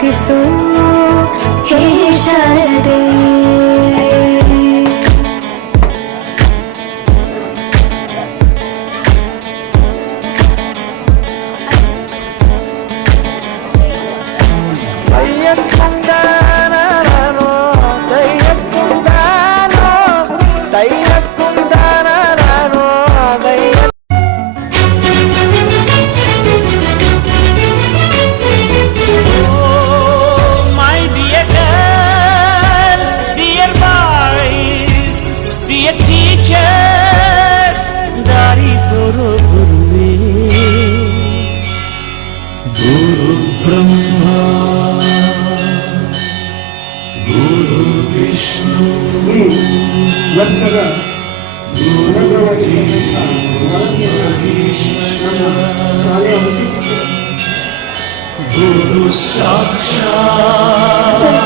কিছু হে শারদে Guru Saksha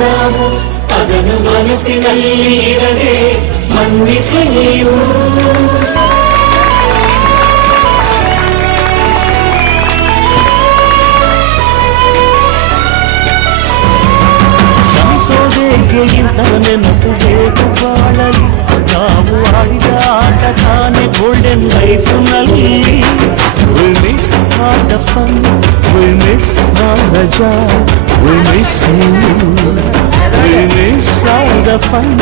ನಾವು ಅದನ್ನು ಮನಸ್ಸಿನಲ್ಲಿ ಇರದೆ ಮನ್ನಿಸಿ ನೀವು ಶ್ರಮಿಸೋದೇಕೆ ಇಂತಹ ನೆನಪು ಬೇಕು ಬಾಳಲಿ ನಾವು ಆಡಿದ ಆಟ ತಾನೆ ಗೋಲ್ಡನ್ ಲೈಫ್ನಲ್ಲಿ We'll miss all the fun, we'll miss all the joy We miss you. We miss all the fun.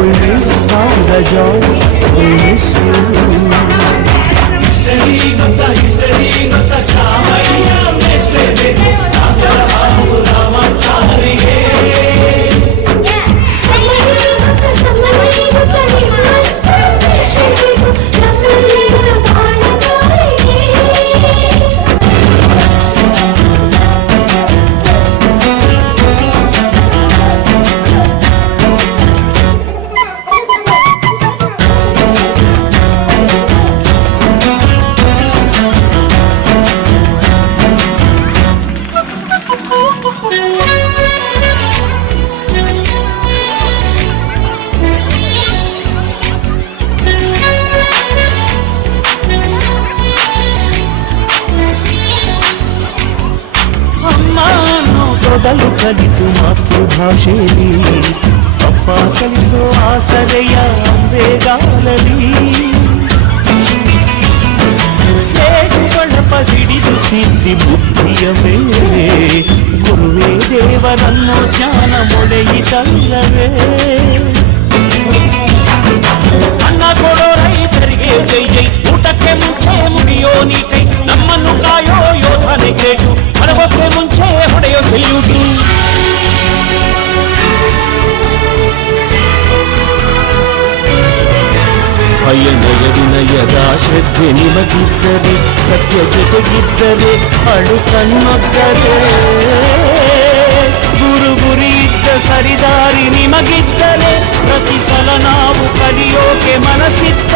We miss all the joy. We miss you. History, Mata, history, Mata, Chamaya. ಕಲಿತು ಮಾತೃಭಾಷೆಯಲ್ಲಿ ಅಪ್ಪ ಕಲಿಸೋ ಆಸರೆಯ ಅಂಬೆಗಾಲಲಿ ಅಯ್ಯನಯ ವಿನಯದ ಶ್ರದ್ಧೆ ನಿಮಗಿದ್ದರೆ ಸತ್ಯ ಜೊತೆಗಿದ್ದರೆ ಅಳು ಕಣ್ಮಕ್ಕರೆ ಗುರು ಗುರಿ ಇದ್ದ ಸರಿದಾರಿ ನಿಮಗಿದ್ದರೆ ಪ್ರತಿ ಸಲ ನಾವು ಕಲಿಯೋಕೆ ಮನಸ್ಸಿದ್ದ